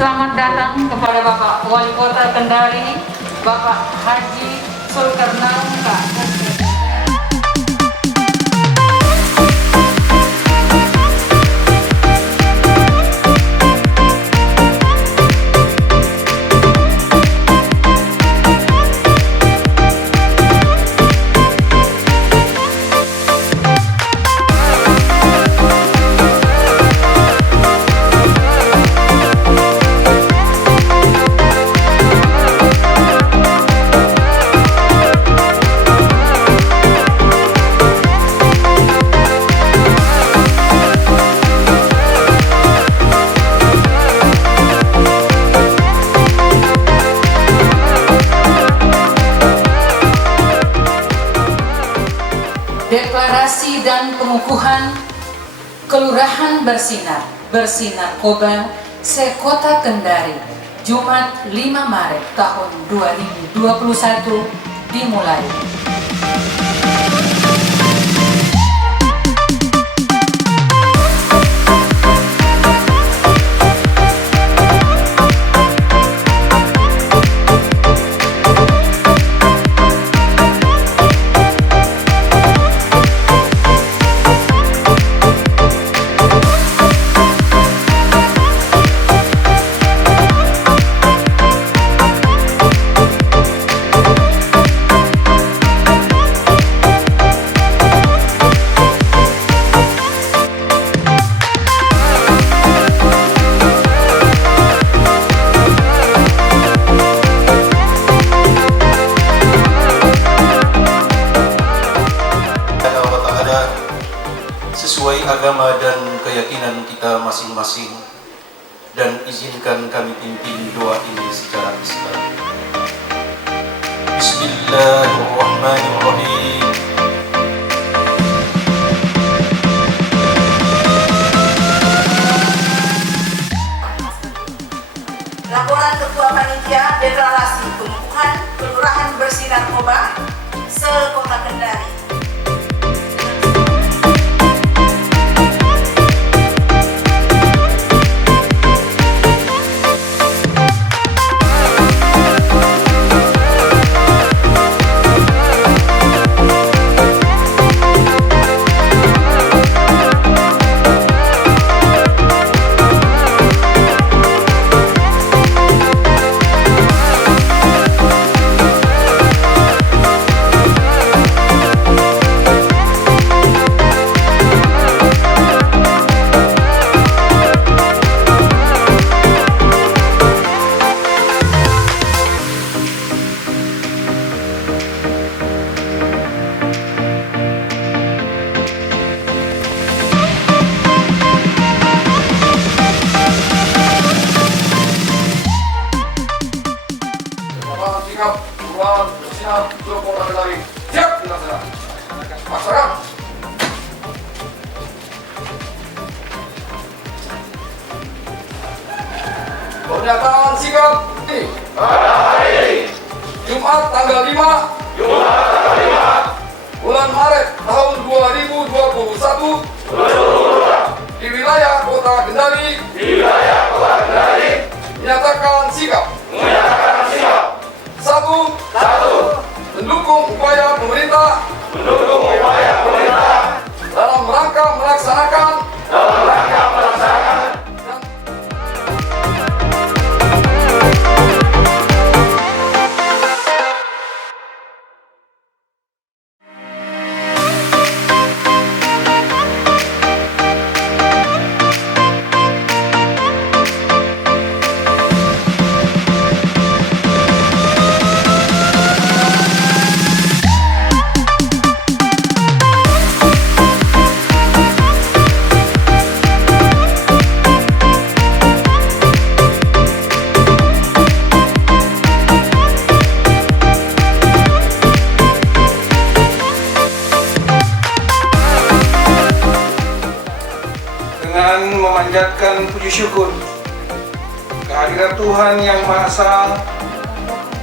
Selamat datang kepada Bapak Wali Kota Kendari, Bapak Haji Sulkarnaun Kak. Deklarasi dan pengukuhan Kelurahan Bersinar, Bersinarkoba, Sekota Kendari, Jumat 5 Maret tahun 2021 dimulai. Sesuai agama dan keyakinan kita masing-masing, dan izinkan kami pimpin doa ini secara Islam. Bismillahirrahmanirrahim. Laporan Ketua Panitia Deklarasi Pengukuhan Kelurahan Bersinarkoba, Sekota Kendari. Sikap Kelurahan Bersinar Sekota Kendari siap dilaksanakan. Masyarakat. Pernyataan sikap ini pada hari ini Jumat tanggal 5 bulan Maret tahun 2021 di wilayah Kota Kendari menyatakan sikap satu, mendukung upaya pemerintah dalam rangka melaksanakan dengan memanjatkan puji syukur kehadirat Tuhan Yang Maha Esa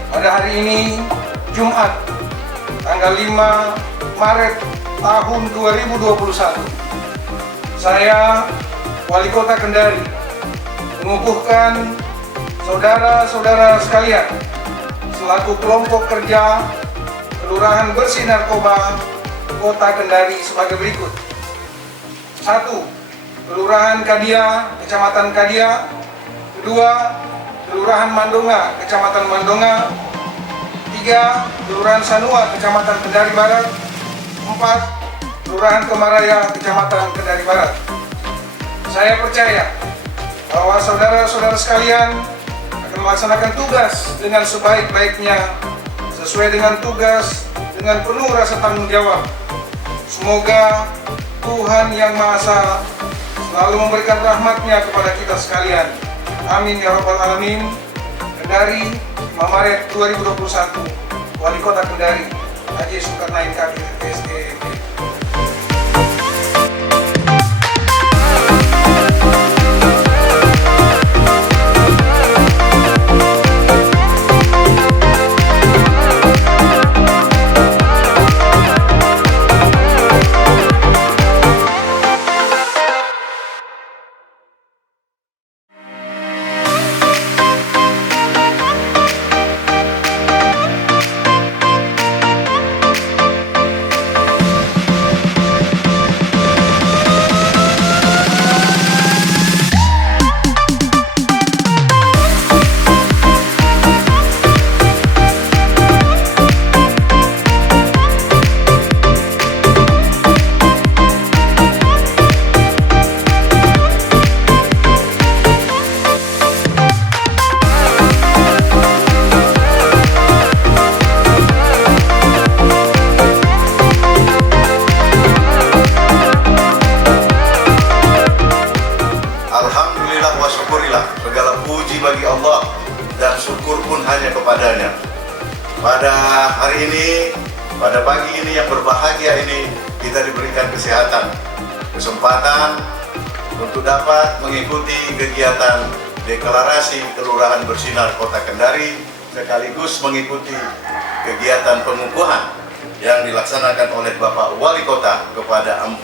pada hari ini Jumat tanggal 5 Maret tahun 2021. Saya Wali Kota Kendari mengukuhkan Saudara-saudara sekalian, selaku kelompok kerja Kelurahan Bersih Narkoba Kota Kendari sebagai berikut. 1. Kelurahan Kadia, Kecamatan Kadia. 2. Kelurahan Mandonga, Kecamatan Mandonga. 3. Kelurahan Sanua, Kecamatan Kendari Barat. 4. Kelurahan Kemaraya, Kecamatan Kendari Barat. Saya percaya bahwa saudara-saudara sekalian akan melaksanakan tugas dengan sebaik-baiknya, sesuai dengan tugas, dengan penuh rasa tanggung jawab. Semoga Tuhan Yang Maha Esa selalu memberikan rahmat-Nya kepada kita sekalian. Amin ya Rabbal Alamin. Kendari, 5 Maret 2021, Wali Kota Kendari, Haji Zulkarnain Kadir, SDMP. Alhamdulillah wa syukurilah, segala puji bagi Allah dan syukur pun hanya kepadanya. Pada hari ini, pada pagi ini yang berbahagia ini, kita diberikan kesehatan, kesempatan untuk dapat mengikuti kegiatan deklarasi Kelurahan Bersinar Kota Kendari, sekaligus mengikuti kegiatan pengukuhan yang dilaksanakan oleh Bapak Wali Kota kepada 4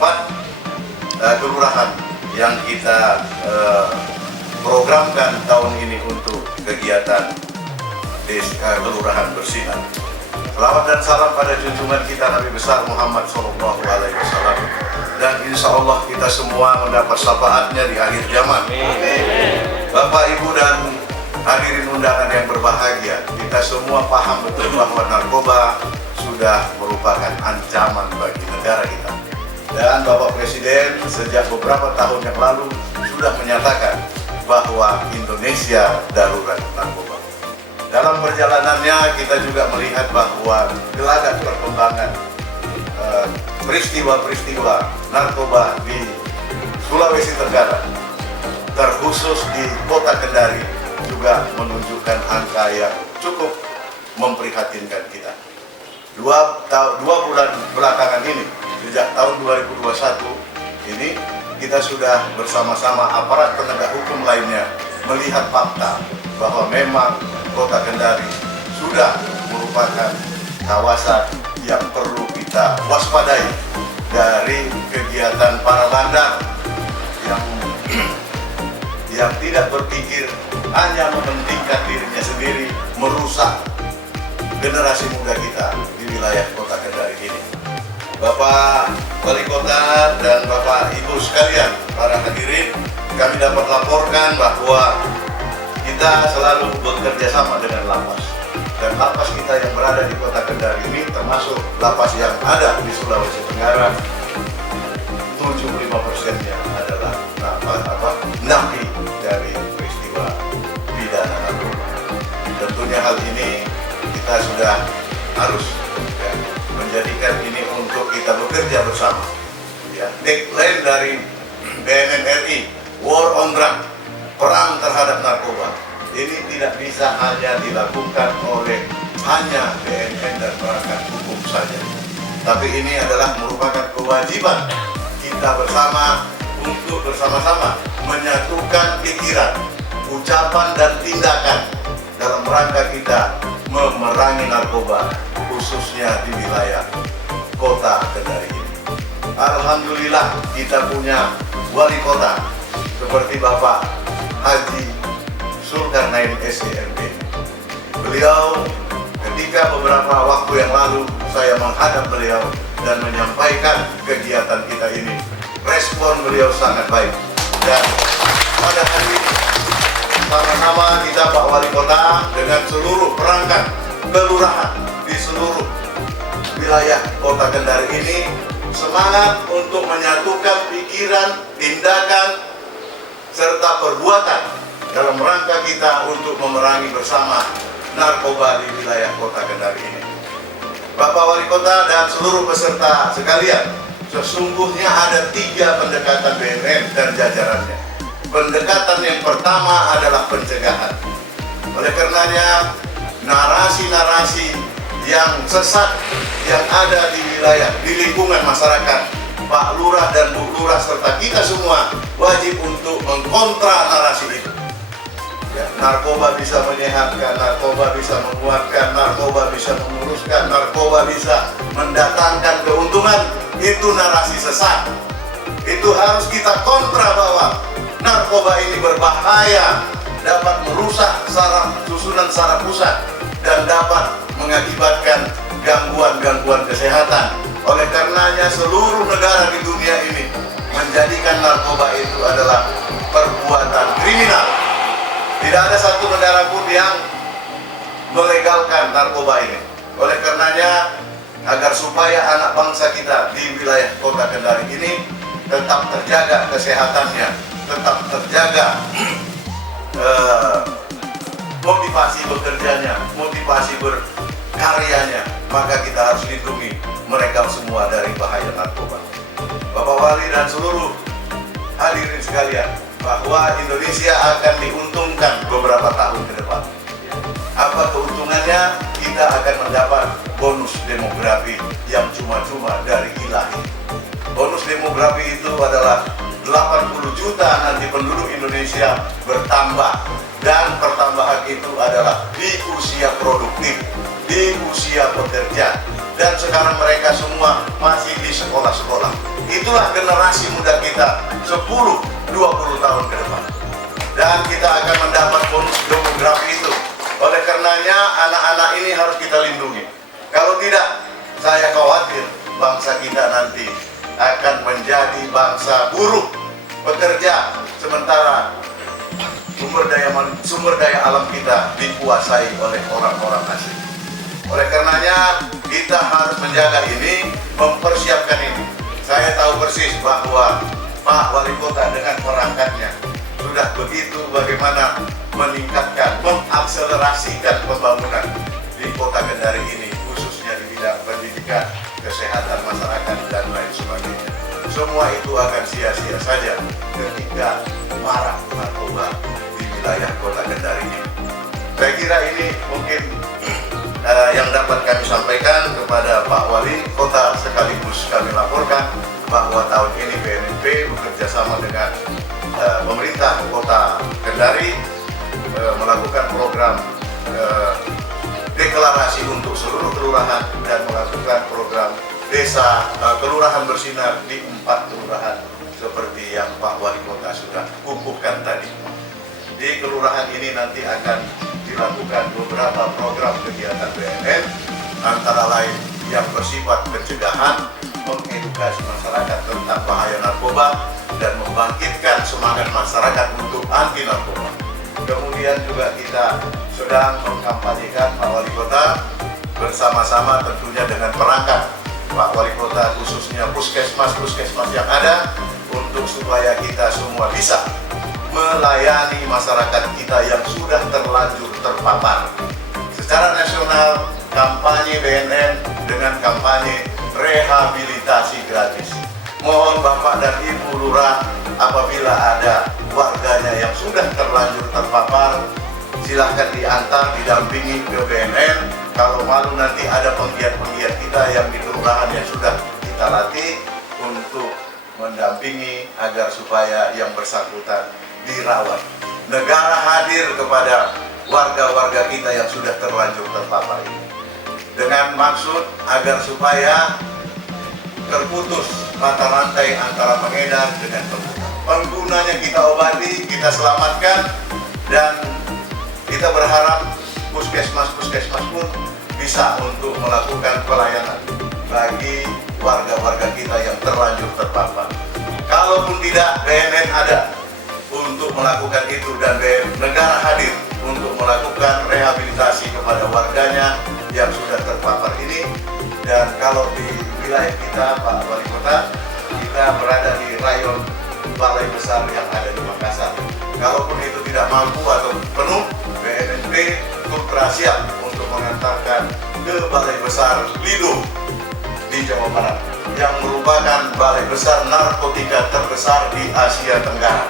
kelurahan yang kita programkan tahun ini untuk kegiatan Kelurahan Bersinar. Selawat dan salam pada junjungan kita Nabi besar Muhammad SAW, dan insya Allah kita semua mendapat syafaatnya di akhir zaman. Bapak, Ibu, dan hadirin undangan yang berbahagia, kita semua paham betul bahwa narkoba sudah merupakan ancaman bagi negara kita. Dan Bapak Presiden sejak beberapa tahun yang lalu sudah menyatakan bahwa Indonesia darurat narkoba. Dalam perjalanannya kita juga melihat bahwa gelagat perkembangan peristiwa-peristiwa narkoba di Sulawesi Tenggara, terkhusus di Kota Kendari, juga menunjukkan angka yang cukup memprihatinkan kita. Dua bulan belakangan ini, sejak tahun 2021 ini, kita sudah bersama-sama aparat penegak hukum lainnya melihat fakta bahwa memang Kota Kendari sudah merupakan kawasan yang perlu kita waspadai dari kegiatan para bandar yang tidak berpikir hanya mementingkan dirinya sendiri, merusak generasi muda kita di wilayah Kota Kendari ini. Bapak Wali Kota dan Bapak Ibu sekalian, para hadirin, kami dapat laporkan bahwa kita selalu bekerja sama dengan lapas. Dan lapas kita yang berada di Kota Kendari ini termasuk lapas yang ada di Sulawesi Tenggara. 75%-nya adalah napi dari peristiwa pidana narkoba. Tentunya hal ini kita sudah harus menjadikan ini untuk kita bekerja bersama. Tagline dari BNN RI, War on Drug, perang terhadap narkoba. Ini tidak bisa hanya dilakukan oleh hanya BNN dan perangkat hukum saja, tapi ini adalah merupakan kewajiban kita bersama untuk bersama-sama menyatukan pikiran, ucapan, dan tindakan dalam rangka kita memerangi narkoba, khususnya di wilayah Kota Kendari ini. Alhamdulillah kita punya wali kota seperti Bapak Haji Zulkarnain main SEMB. Beliau ketika beberapa waktu yang lalu saya menghadap beliau dan menyampaikan kegiatan kita ini, respon beliau sangat baik. Dan pada hari ini sama-sama kita Pak Wali Kota dengan seluruh perangkat kelurahan di seluruh wilayah Kota Kendari ini semangat untuk menyatukan pikiran, tindakan, serta perbuatan dalam rangka kita untuk memerangi bersama narkoba di wilayah Kota Kendari ini. Bapak Wali Kota dan seluruh peserta sekalian, sesungguhnya ada 3 pendekatan BNN dan jajarannya. Pendekatan yang pertama adalah pencegahan. Oleh karenanya, narasi-narasi yang sesat yang ada di wilayah, di lingkungan masyarakat, Pak Lurah dan Bu Lurah serta kita semua wajib untuk mengkontra narasi itu. Ya, narkoba bisa menyehatkan, narkoba bisa menguatkan, narkoba bisa menguruskan, narkoba bisa mendatangkan keuntungan. Itu narasi sesat. Itu harus kita kontra bahwa narkoba ini berbahaya, dapat merusak susunan saraf pusat dan dapat mengakibatkan gangguan-gangguan kesehatan. Oleh karenanya seluruh negara di dunia ini menjadikan narkoba itu adalah perbuatan kriminal. Tidak ada satu negara pun yang melegalkan narkoba ini. Oleh karenanya, agar supaya anak bangsa kita di wilayah Kota Kendari ini tetap terjaga kesehatannya, tetap terjaga motivasi bekerjanya, motivasi berkaryanya, maka kita harus lindungi mereka semua dari bahaya narkoba. Bapak Wali dan seluruh hadirin sekalian, bahwa Indonesia akan diuntungkan beberapa tahun ke depan. Apa keuntungannya? Kita akan mendapat bonus demografi yang cuma-cuma dari ilahi. Bonus demografi itu adalah 80 juta nanti penduduk Indonesia bertambah, dan pertambahan itu adalah di usia produktif, di usia pekerja, dan sekarang mereka semua masih di sekolah-sekolah. Itulah generasi muda kita 10-20 tahun ke depan, dan kita akan mendapat bonus demografi itu. Oleh karenanya anak-anak ini harus kita lindungi. Kalau tidak, saya khawatir bangsa kita nanti akan menjadi bangsa buruh, pekerja, sementara sumber daya alam kita dikuasai oleh orang-orang asing. Oleh karenanya kita harus menjaga ini, mempersiapkan ini. Saya tahu persis bahwa Pak Wali Kota dengan perangkatnya sudah begitu bagaimana meningkatkan, mengakselerasikan pembangunan di Kota Kendari ini, khususnya di bidang pendidikan, kesehatan masyarakat, dan lain sebagainya. Semua itu akan sia-sia saja ketika marak narkoba di wilayah Kota Kendari ini. Saya kira ini mungkin yang dapat kami sampaikan kepada Pak Wali Kota, sekaligus kami laporkan bahwa tahun ini BNNP bekerja sama dengan pemerintah Kota Kendari melakukan program deklarasi untuk seluruh kelurahan dan melakukan program desa kelurahan bersinar di 4 kelurahan seperti yang Pak Wali Kota sudah kukuhkan tadi. Di kelurahan ini nanti akan dilakukan beberapa program kegiatan BNN, antara lain yang bersifat pencegahan, mengedukasi masyarakat tentang bahaya narkoba, dan membangkitkan semangat masyarakat untuk anti narkoba. Kemudian juga kita sedang mengkampanyekan Pak Wali Kota bersama-sama tentunya dengan perangkat Pak Wali Kota, khususnya puskesmas yang ada, untuk supaya kita semua bisa melayani masyarakat kita yang sudah terlanjur terpapar. Secara nasional, kampanye BNN dengan kampanye rehabilitasi gratis. Mohon Bapak dan Ibu Lurah, apabila ada warganya yang sudah terlanjur terpapar, silahkan diantar, didampingi ke BNN. Kalau malu nanti ada penggiat-penggiat kita yang di kelurahan yang sudah kita latih untuk mendampingi agar supaya yang bersangkutan dirawat. Negara hadir kepada warga-warga kita yang sudah terlanjur terpapar ini dengan maksud agar supaya terputus mata rantai antara pengedar dengan pengguna. Penggunanya kita obati, kita selamatkan, dan kita pun bisa untuk melakukan pelayanan bagi warga-warga kita yang terlanjur terpapar. Kalaupun tidak, BNN ada untuk melakukan itu dan negara hadir untuk melakukan rehabilitasi kepada warganya yang sudah terpapar ini. Dan kalau di wilayah kita, Pak Wali Kota, kita berada di rayon balai besar yang ada di Makassar. Kalaupun itu tidak mampu atau penuh, BNNB Ultra siap untuk mengantarkan ke balai besar Lido di Jawa Barat yang merupakan balai besar narkotika terbesar di Asia Tenggara.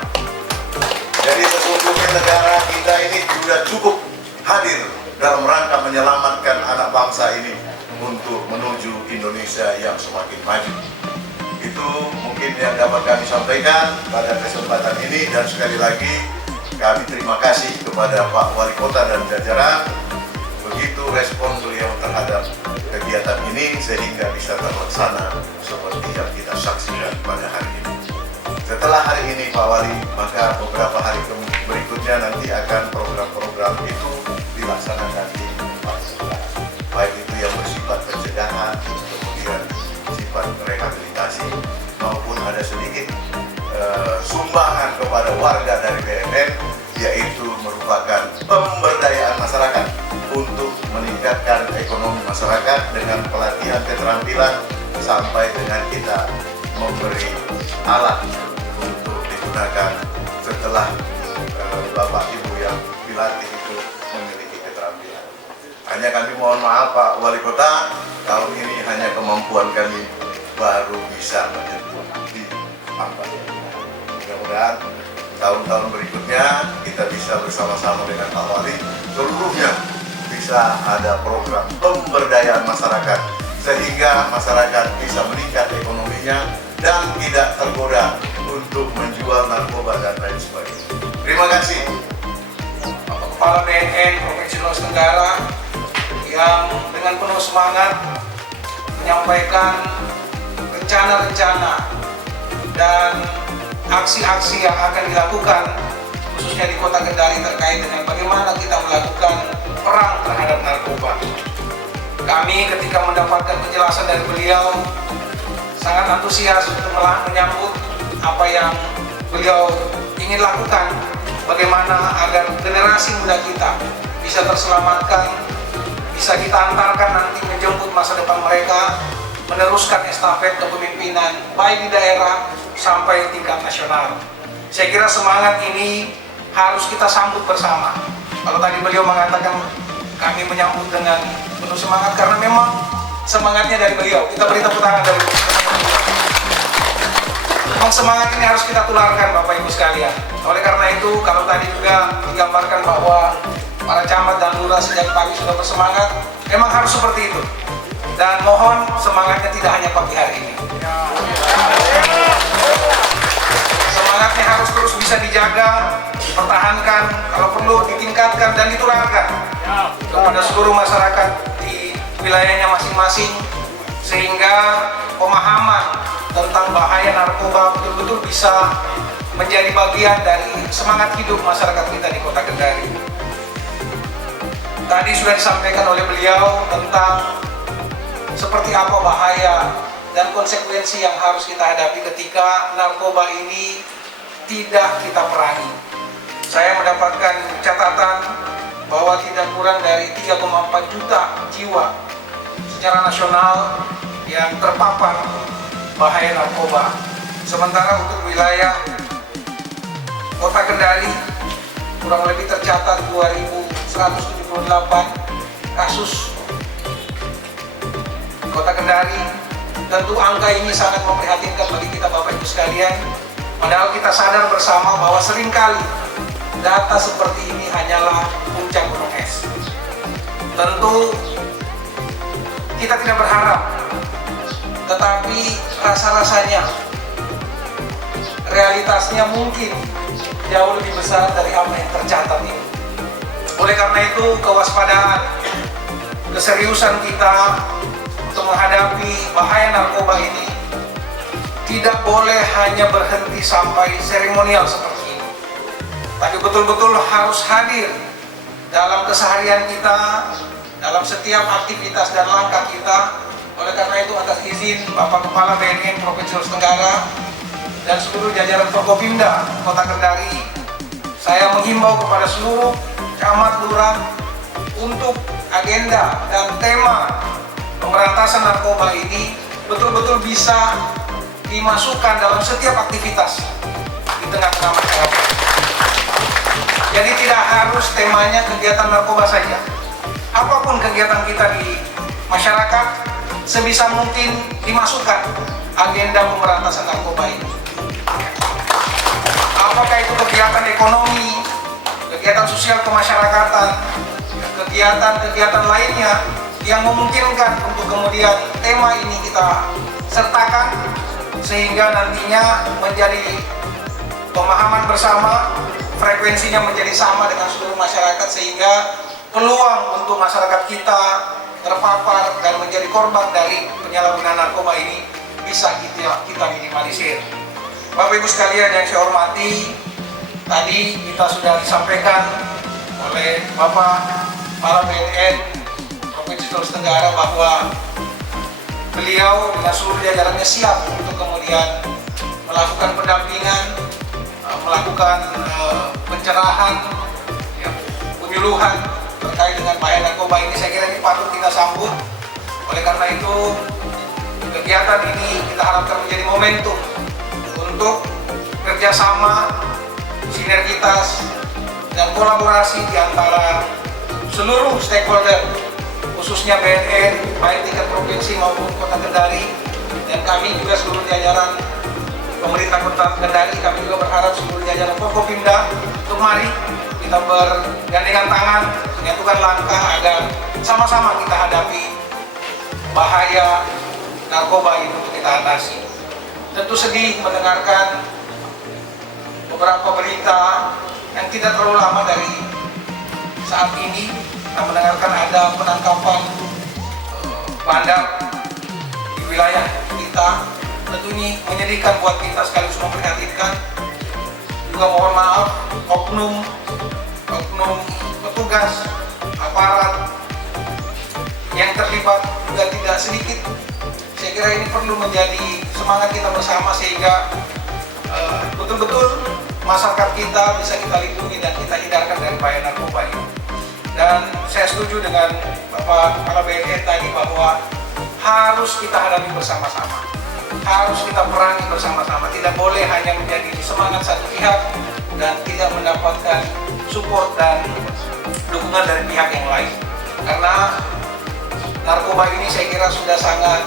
Jadi sesungguhnya negara kita ini sudah cukup hadir dalam rangka menyelamatkan anak bangsa ini untuk menuju Indonesia yang semakin maju. Itu mungkin yang dapat kami sampaikan pada kesempatan ini, dan sekali lagi kami terima kasih kepada Pak Wali Kota dan jajaran begitu respon beliau terhadap kegiatan ini sehingga bisa terlaksana seperti yang kita saksikan pada hari ini. Setelah hari ini Pak Wali, maka beberapa hari berikutnya nanti akan program-program itu dilaksanakan di Makassar. Baik itu yang bersifat pencegahan, kemudian sifat rehabilitasi, maupun ada sedikit sumbangan kepada warga dari BNN, yaitu merupakan pemberdayaan masyarakat untuk meningkatkan ekonomi masyarakat dengan pelatihan keterampilan sampai dengan kita memberi alat untuk digunakan setelah Bapak Ibu yang dilatih itu memiliki keterampilan. Hanya kami mohon maaf Pak Wali Kota, tahun ini hanya kemampuan kami baru bisa menyentuh di Ambon. Mudah-mudahan tahun-tahun berikutnya kita bisa bersama-sama dengan Pak Wali seluruhnya bisa ada program pemberdayaan masyarakat sehingga masyarakat bisa meningkat ekonominya dan tidak tergoda untuk menjual narkoba dan lain sebagainya. Terima kasih Bapak Kepala BNN Provinsi Sulawesi Tenggara yang dengan penuh semangat menyampaikan rencana-rencana dan aksi-aksi yang akan dilakukan khususnya di Kota Kendari terkait dengan bagaimana kita melakukan perang terhadap narkoba. Kami ketika mendapatkan penjelasan dari beliau sangat antusias untuk menyambut apa yang beliau ingin lakukan, bagaimana agar generasi muda kita bisa terselamatkan, bisa kita antarkan nanti menjemput masa depan mereka, meneruskan estafet kepemimpinan baik di daerah sampai tingkat nasional. Saya kira semangat ini harus kita sambut bersama. Kalau tadi beliau mengatakan kami menyambut dengan penuh semangat karena memang semangatnya dari beliau. Kita beri tepuk tangan dari beliau. Memang semangat ini harus kita tularkan Bapak Ibu sekalian. Oleh karena itu, kalau tadi juga digambarkan bahwa para camat dan lurah sejak pagi sudah bersemangat, memang harus seperti itu. Dan mohon semangatnya tidak hanya pagi hari ini. Semangatnya harus terus bisa dijaga, dipertahankan, kalau perlu ditingkatkan dan ditularkan kepada seluruh masyarakat di wilayahnya masing-masing, sehingga pemahaman tentang bahaya narkoba betul-betul bisa menjadi bagian dari semangat hidup masyarakat kita di Kota Kendari. Tadi sudah disampaikan oleh beliau tentang seperti apa bahaya dan konsekuensi yang harus kita hadapi ketika narkoba ini tidak kita perangi. Saya mendapatkan catatan bahwa tidak kurang dari 3,4 juta jiwa secara nasional yang terpapar bahaya narkoba. Sementara untuk wilayah Kota Kendari kurang lebih tercatat 2.178 kasus Kota Kendari. Tentu angka ini sangat memprihatinkan bagi kita Bapak Ibu sekalian. Padahal kita sadar bersama bahwa seringkali data seperti ini hanyalah puncak gunung es. Tentu kita tidak berharap, tetapi rasa-rasanya realitasnya mungkin jauh lebih besar dari apa yang tercatat ini. Oleh karena itu, kewaspadaan, keseriusan kita untuk menghadapi bahaya narkoba ini tidak boleh hanya berhenti sampai seremonial seperti ini, tapi betul-betul harus hadir dalam keseharian kita, dalam setiap aktivitas dan langkah kita. Oleh karena itu, atas izin Bapak Kepala BNN Provinsi Sulawesi Tenggara dan seluruh jajaran Forkopimda Kota Kendari, saya menghimbau kepada seluruh camat lurah untuk agenda dan tema pemberantasan narkoba ini betul-betul bisa dimasukkan dalam setiap aktivitas di tengah-tengah masyarakat. Jadi tidak harus temanya kegiatan narkoba saja. Apapun kegiatan kita di masyarakat, sebisa mungkin dimasukkan agenda pemberantasan narkoba ini. Apakah itu kegiatan ekonomi, kegiatan sosial kemasyarakatan, kegiatan-kegiatan lainnya yang memungkinkan untuk kemudian tema ini kita sertakan sehingga nantinya menjadi pemahaman bersama, frekuensinya menjadi sama dengan seluruh masyarakat sehingga peluang untuk masyarakat kita terpapar dan menjadi korban dari penyalahgunaan narkoba ini bisa kita minimalisir. Bapak Ibu sekalian yang saya hormati, tadi kita sudah disampaikan oleh Bapak Kepala BNN Provinsi Sulawesi Tenggara bahwa beliau dengan seluruh jajarannya siap untuk kemudian melakukan pendampingan, melakukan pencerahan, penyuluhan terkait dengan bahaya narkoba ini. Saya kira ini patut kita sambut. Oleh karena itu, kegiatan ini kita harapkan menjadi momentum untuk kerjasama, sinergitas, dan kolaborasi di antara seluruh stakeholder, khususnya BNN, baik tingkat provinsi maupun Kota Kendari, dan kami juga seluruh jajaran pemerintah Kota Kendari. Kami juga berharap seluruh jajaran Forkopimda untuk mari kita bergandengan tangan, menyatukan langkah agar sama-sama kita hadapi bahaya narkoba ini untuk kita atasi. Tentu sedih mendengarkan beberapa berita yang tidak terlalu lama dari saat ini. Kita mendengarkan ada penangkapan bandar di wilayah kita. Tentu ini menyedihkan buat kita, sekaligus memprihatinkan. Juga mohon maaf oknum petugas aparat yang terlibat juga tidak sedikit. Saya kira ini perlu menjadi semangat kita bersama sehingga betul-betul masyarakat kita bisa kita lindungi dan kita hindarkan dari bahaya narkoba ini. Dan saya setuju dengan Bapak Kepala BNN tadi bahwa harus kita hadapi bersama-sama, harus kita perangi bersama-sama. Tidak boleh hanya menjadi semangat satu pihak dan tidak mendapatkan support dan dukungan dari pihak yang lain. Karena narkoba ini saya kira sudah sangat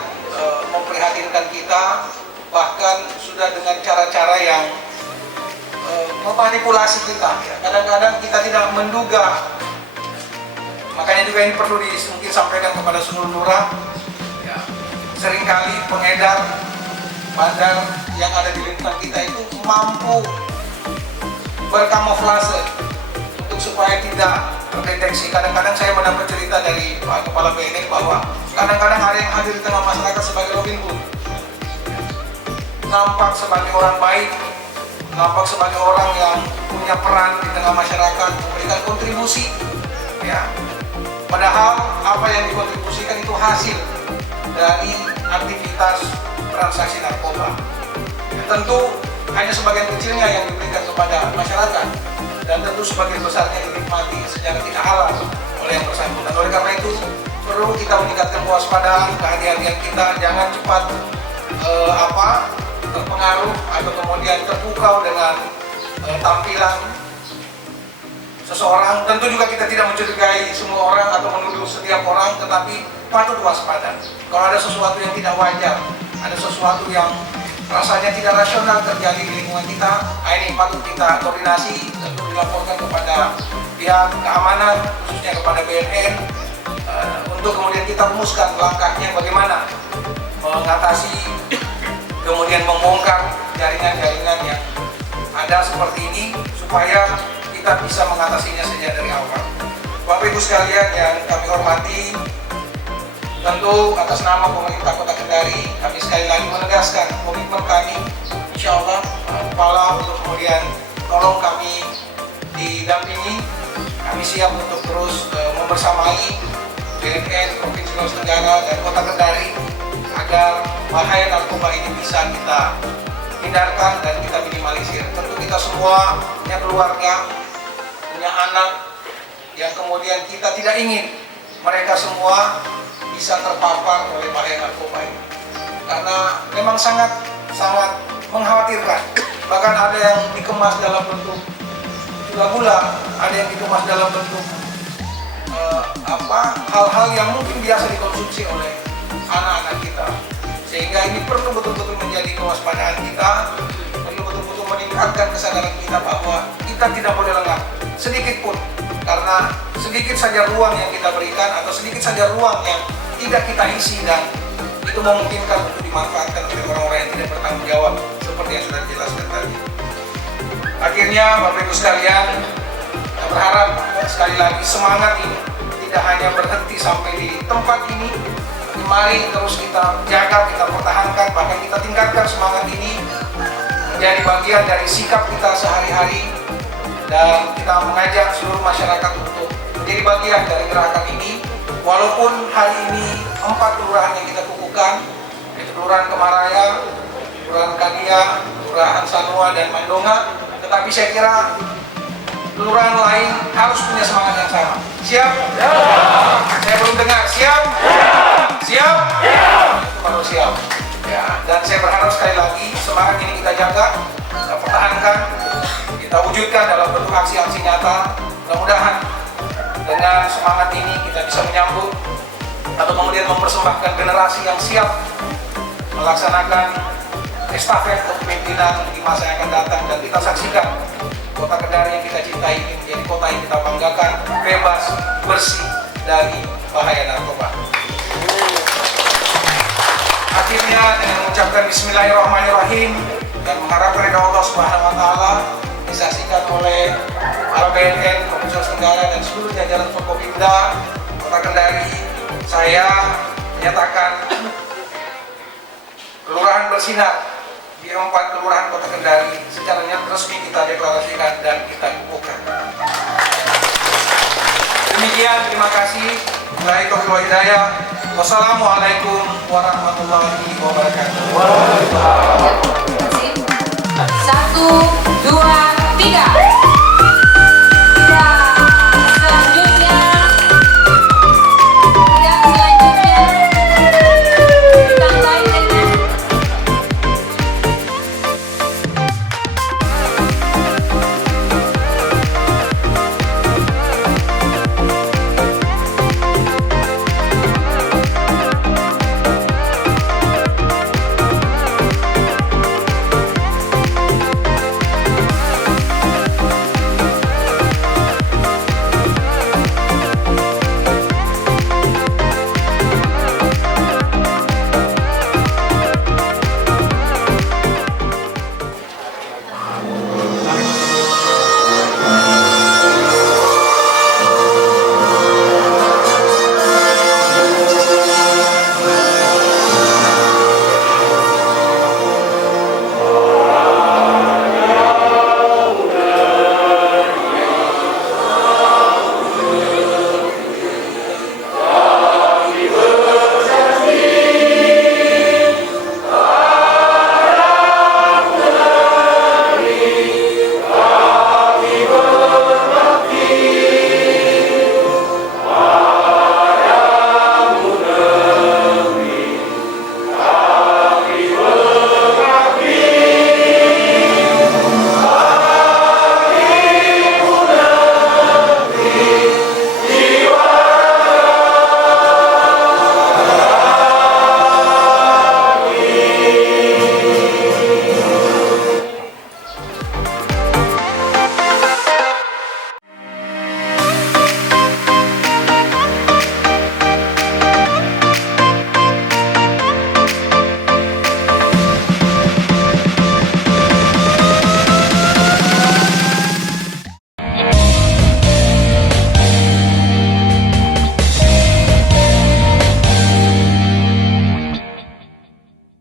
memprihatinkan kita, bahkan sudah dengan cara-cara yang memanipulasi kita. Kadang-kadang kita tidak menduga. Makanya juga ini perlu mungkin sampaikan kepada seluruh lurah. Ya, seringkali pengedar bandar yang ada di lingkungan kita itu mampu berkamuflase untuk supaya tidak terdeteksi. Kadang-kadang saya mendapat cerita dari Pak Kepala BNN bahwa kadang-kadang ada yang hadir di tengah masyarakat sebagai Robin Hood, nampak sebagai orang baik, nampak sebagai orang yang punya peran di tengah masyarakat, memberikan kontribusi, ya. Padahal apa yang dikontribusikan itu hasil dari aktivitas transaksi narkoba. Ya, tentu hanya sebagian kecilnya yang diberikan kepada masyarakat dan tentu sebagian besarnya dinikmati secara tidak halal oleh yang bersangkutan. Oleh karena itu perlu kita meningkatkan kewaspadaan, kehati-hatian kita, jangan cepat terpengaruh atau kemudian terpukau dengan tampilan seseorang. Tentu juga kita tidak mencurigai semua orang atau menuduh setiap orang, tetapi patut waspada. Kalau ada sesuatu yang tidak wajar, ada sesuatu yang rasanya tidak rasional terjadi di lingkungan kita, ini patut kita koordinasi, tentu dilaporkan kepada pihak keamanan, khususnya kepada BNN, untuk kemudian kita rumuskan langkahnya bagaimana mengatasi, kemudian membongkar jaringan-jaringan yang ada seperti ini, supaya kita bisa mengatasinya sejak dari awal. Bapak Ibu sekalian yang kami hormati, tentu atas nama pemerintah Kota Kendari, kami sekali lagi menegaskan komitmen kami, insya Allah Kepala untuk kemudian tolong kami didampingi, kami siap untuk terus membersamai BNN, Provinsi Sulawesi Tenggara, dan Kota Kendari agar bahaya narkoba ini bisa kita hindarkan dan kita minimalisir. Tentu kita semua punya keluarga, punya anak yang kemudian kita tidak ingin mereka semua bisa terpapar oleh bahaya narkoba ini. Karena memang sangat mengkhawatirkan. Bahkan ada yang dikemas dalam bentuk gula-gula, ada yang dikemas dalam bentuk hal-hal yang mungkin biasa dikonsumsi oleh anak-anak kita. Sehingga ini perlu betul-betul menjadi kewaspadaan kita, perlu betul-betul meningkatkan kesadaran kita bahwa kita tidak boleh lengah sedikit pun, karena sedikit saja ruang yang kita berikan atau sedikit saja ruang yang tidak kita isi dan itu memungkinkan untuk dimanfaatkan oleh orang-orang yang tidak bertanggung jawab seperti yang sudah dijelaskan tadi. Akhirnya Bapak Ibu sekalian, kita berharap sekali lagi semangat ini tidak hanya berhenti sampai di tempat ini. Mari terus kita jaga, kita pertahankan, bahkan kita tingkatkan semangat ini menjadi bagian dari sikap kita sehari-hari, dan kita mengajak seluruh masyarakat untuk menjadi bagian dari gerakan ini. Walaupun hari ini 4 kelurahan yang kita kukuhkan, yaitu Kelurahan Kemaraya, Kelurahan Kadia, Kelurahan Sanua, dan Mandonga, tetapi saya kira kelurahan lain harus punya semangat yang sama. Siap? Ya. Saya belum dengar. Siap? Ya. Siap? Ya. Itu baru siap. Ya. Dan saya berharap sekali lagi semangat ini kita jaga, kita pertahankan, kita wujudkan dalam bentuk aksi-aksi nyata. Mudah-mudahan dengan semangat ini kita bisa menyambut atau kemudian mempersembahkan generasi yang siap melaksanakan estafet kepemimpinan di masa yang akan datang, dan kita saksikan Kota Kendari yang kita cintai ini menjadi kota yang kita banggakan, bebas, bersih dari bahaya narkoba. Akhirnya dengan mengucapkan Bismillahirrahmanirrahim dan mengharap ridha Allah Subhanahu wa taala disaksikan oleh para BNN Provinsi Sulawesi Tenggara dan seluruh jajaran Forkopimda Kota Kendari, saya menyatakan kelurahan bersinar di 4 kelurahan Kota Kendari secara resmi kita deklarasikan dan kita kukuhkan. Demikian, terima kasih. Wabillahi taufiq wal hidayah. Wassalamualaikum warahmatullahi wabarakatuh. Terima kasih. 1, 2, 3.